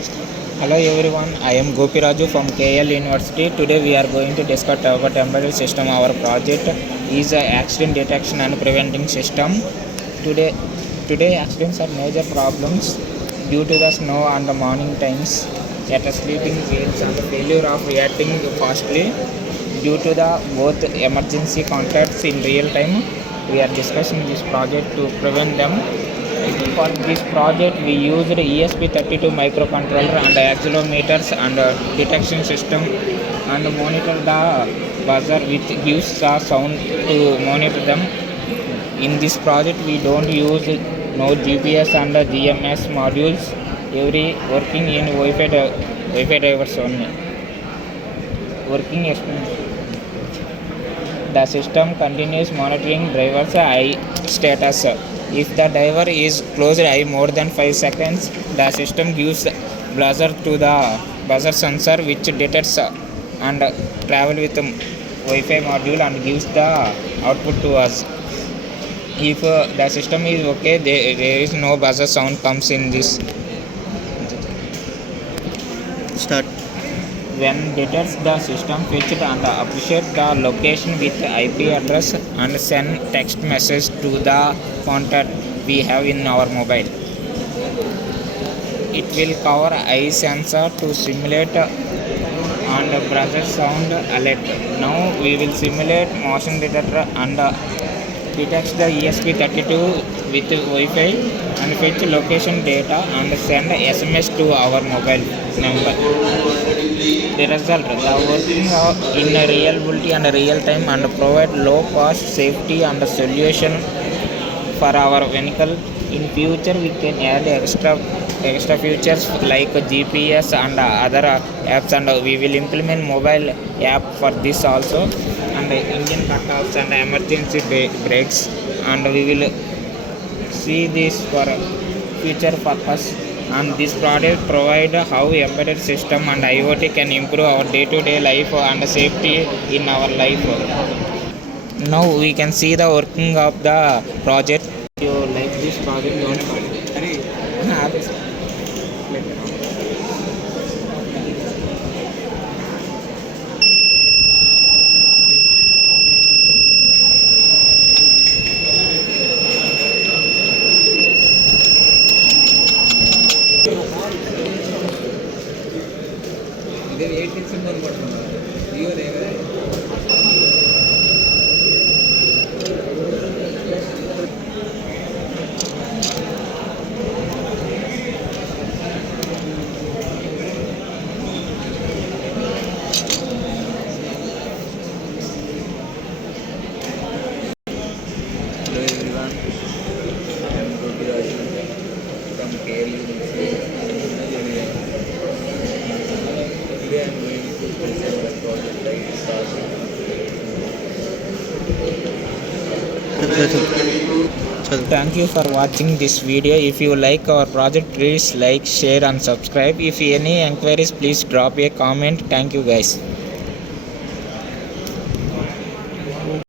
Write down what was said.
Hello everyone, I am Gopiraju from KL University. Today we are going to discuss about embedded system. Our project is a accident detection and preventing system. Today, today accidents are major problems due to the snow and the morning times, at sleeping wheels and the failure of reacting fastly due to the both emergency contacts in real time. We are discussing this project to prevent them. For this project, we used ESP32 microcontroller and accelerometers and detection system and monitor the buzzer which gives the sound to monitor them. In this project, we don't use no GPS and GMS modules. Every working in Wi-Fi drivers only. Working experience. The system continues monitoring driver's eye status. If the driver is closed eye more than 5 seconds, the system gives buzzer to the buzzer sensor which detects and travel with the Wi-Fi module and gives the output to us. If the system is okay, there is no buzzer sound comes in this. Start. When detects the system fetch and appreciate the location with IP address and send text message to the contact we have in our mobile. It will cover eye sensor to simulate and buzzer sound alert. Now we will simulate motion detector and detects the ESP32 with Wi-Fi and fetch location data and send SMS to our mobile number. The result, the working in a reliability and real time and provide low cost safety and solution for our vehicle. In future, we can add extra features like GPS and other apps, and we will implement mobile app for this also, and engine cutoffs and emergency brakes, and we will see this for future purpose. And this product provide how embedded system and IoT can improve our day-to-day life and safety in our life. Now we can see the working of the project. You like this project? Hello everyone, I am Gopiraju from KL University. Today I am going to present the project like starting. Thank you for watching this video. If you like our project, please like, share and subscribe. If any inquiries, please drop a comment. Thank you guys.